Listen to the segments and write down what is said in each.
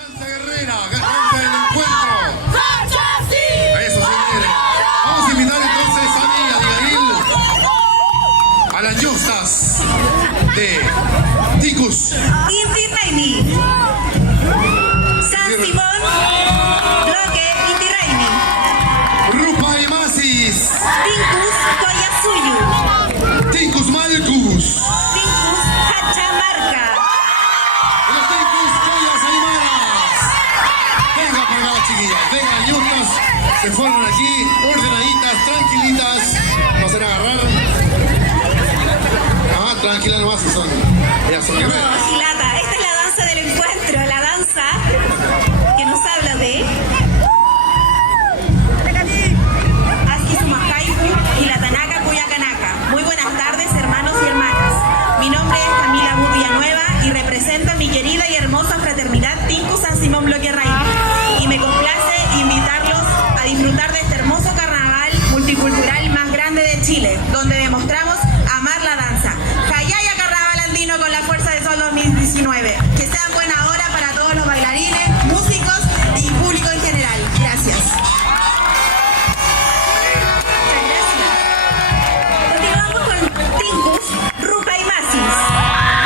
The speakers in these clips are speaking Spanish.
Danza guerrera, danza del encuentro. Eso, señores. Vamos a invitar entonces a mí, a Abigail, a las yostas de Ticus. Inti Raimi. San Simón, bloque Inti Raimi. Rupa y Masis. Ticus Koyasuyu. Ticus Malcus. Ticus Cachamarca. Los Ticus Collas Aymaras. Venga para acá las chiquillas. Vengan, yostas. Se forman aquí, ordenaditas, tranquilitas. No se van a agarrar. Ah, tranquila nomás si son. Ellas son guerreras. No, Gilata, esta es la danza del encuentro, la danza que nos habla de Asquisumajaipu y la Tanaka Cuyacanaka. Muy buenas tardes, hermanos y hermanas. Mi nombre es Camila Villanueva y represento a mi querida y hermosa fraternidad Ticus San Simón Bloque Raimi. Y me complace invitarlos a disfrutar de este hermoso carnaval multicultural más grande de Chile, donde demostramos amar la danza. Jayaya Carnaval Andino con la fuerza de Sol 2019. Que sean buena hora para todos los bailarines, músicos y público en general. Gracias. Continuamos con Ticus, Rupa y Masis.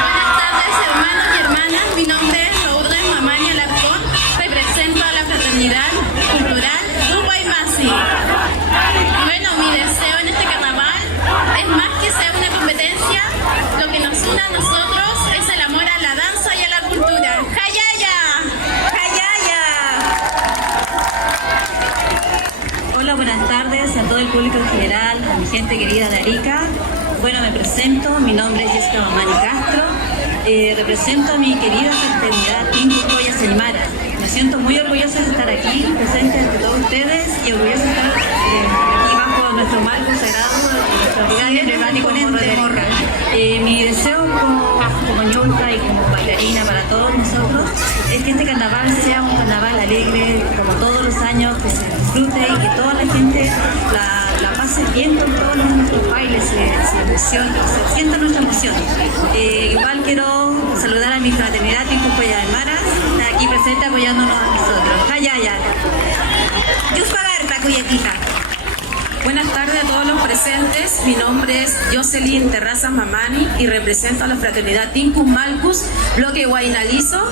Buenas tardes, hermanos y hermanas. Mi nombre es Lourdes Mamani Alarcón. Represento a la fraternidad cultural Rupa y Masi. Bueno, mi deseo en este carnaval es más que sea una competencia. Lo que nos une a nosotros es el amor a la danza y a la cultura. ¡Jayaya! ¡Jayaya! Hola, buenas tardes a todo el público en general, a mi gente querida de Arica. Bueno, me presento, mi nombre es Jessica Mamani Castro, represento a mi querida fraternidad Ticus Collas Aymaras. Me siento muy orgullosa de estar aquí, presente ante todos ustedes y orgullosa de estar aquí bajo nuestro marco sagrado, nuestra brigada emblemática Morro de Arica. Mi deseo como ñolta y como bailarina para todos nosotros es que este carnaval sea un carnaval alegre, como todos los años, que se disfrute y que toda la gente la pase bien con todos nuestros bailes, se sienta nuestra emoción. Igual quiero saludar a mi fraternidad Ticus Collas Aymaras, está aquí presente apoyándonos a nosotros. Jayaya. Yuspagarta Cuyaquija. Buenas tardes a todos los presentes. Mi nombre es Jocelyn Terrazas Mamani y represento a la fraternidad Ticus Malcus, bloque Guaynalizo.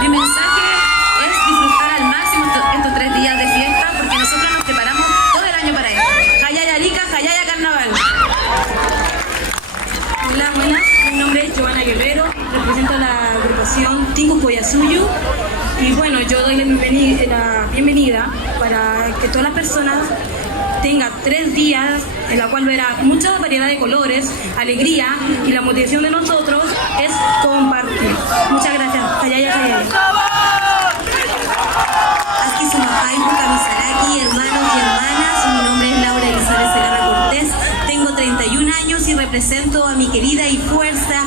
Mi mensaje es disfrutar al máximo estos 3 días de fiesta porque nosotros nos preparamos todo el año para esto. Jayaya Arica, Jayaya Carnaval. Hola, buenas. Mi nombre es Joana Guerrero, represento a la agrupación Ticus Koyasuyu. Y bueno, yo doy la bienvenida para que todas las personas tengan 3 días en la cual verá mucha variedad de colores, alegría, y la motivación de nosotros es compartir. Muchas gracias. Jayaya, jayaya. Asquisumajaipu Kamisaraki, hermanos y hermanas. Mi nombre es Laura Elizabeth Segarra Cortés. Tengo 31 años y represento a mi querida y fuerza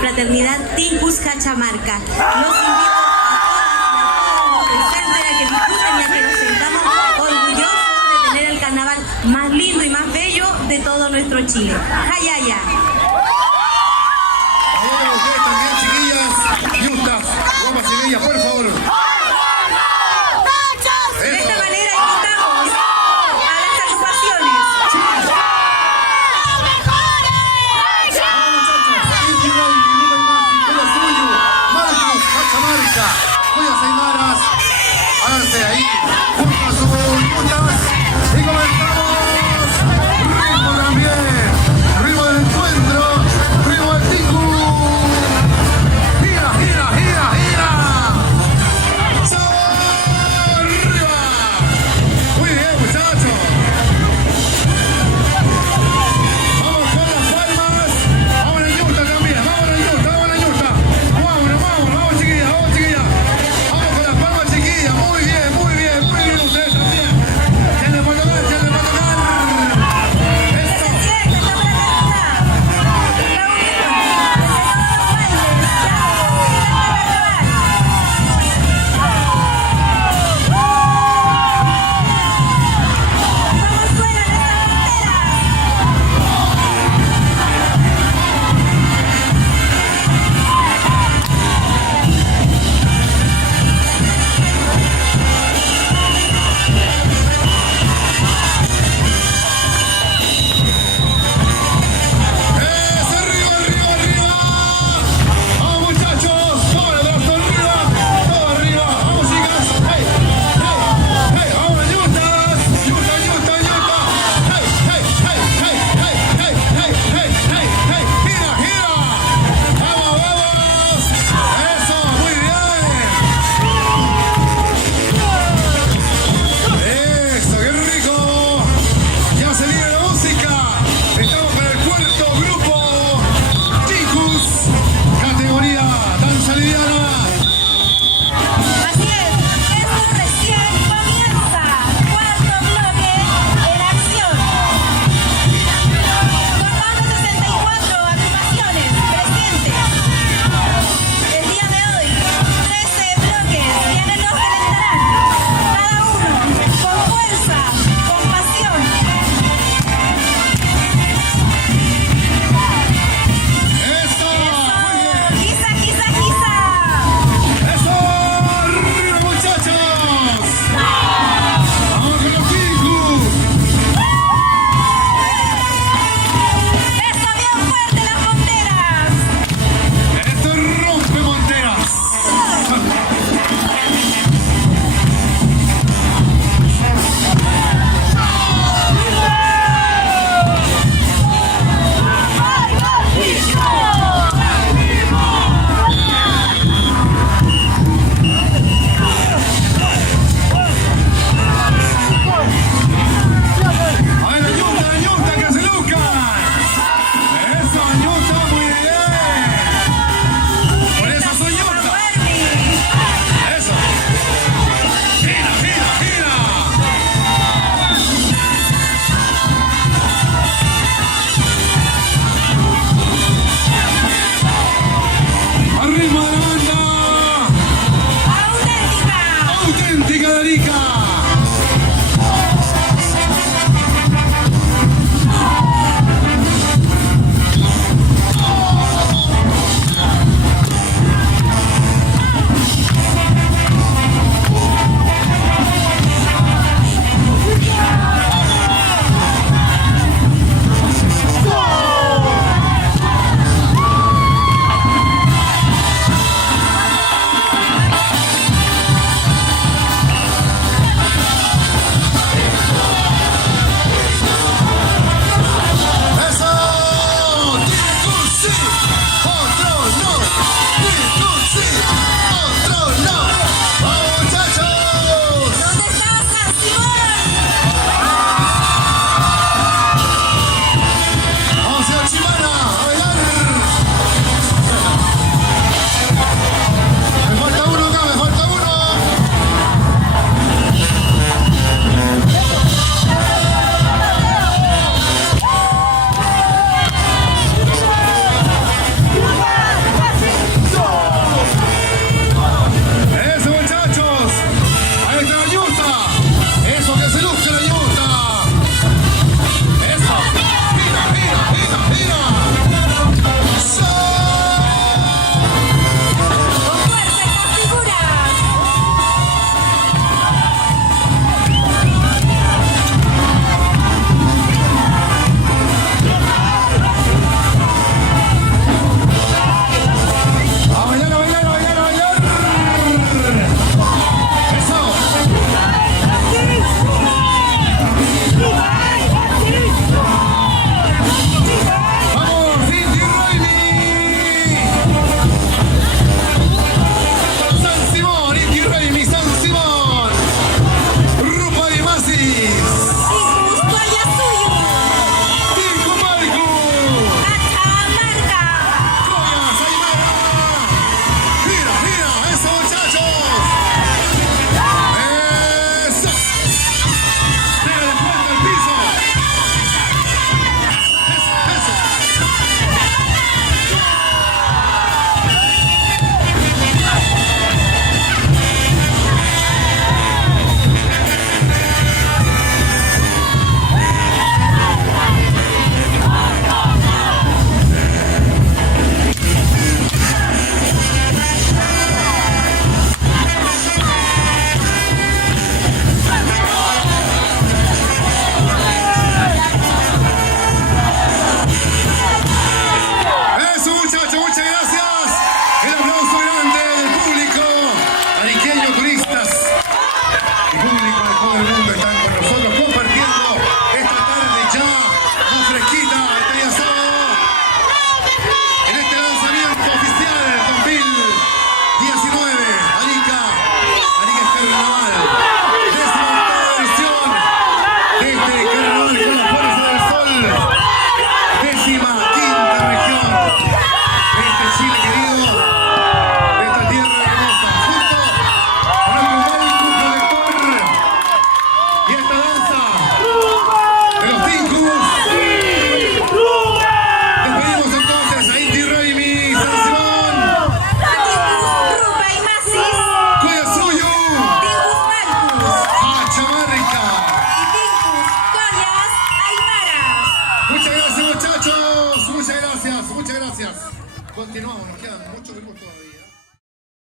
fraternidad Ticus Cachamarca. Los invito a todos los presentes a que disfruten y a que nos sentamos orgullosos de tener el carnaval más lindo y más bello de todo nuestro Chile. Jayaya. Ahora ustedes también, chiquillas, yustas, guapas y bellas, por favor. De esta manera invitamos a las agrupaciones. Inti Raimi, Rupa y Masis, Collas Malcus, Cachamarca, Collas Aymaras. Háganse ahí, junto a sus yustas y comenzamos. Ritmo también, ritmo del encuentro. Arica. Muchas gracias. Continuamos, nos quedan muchos grupos todavía.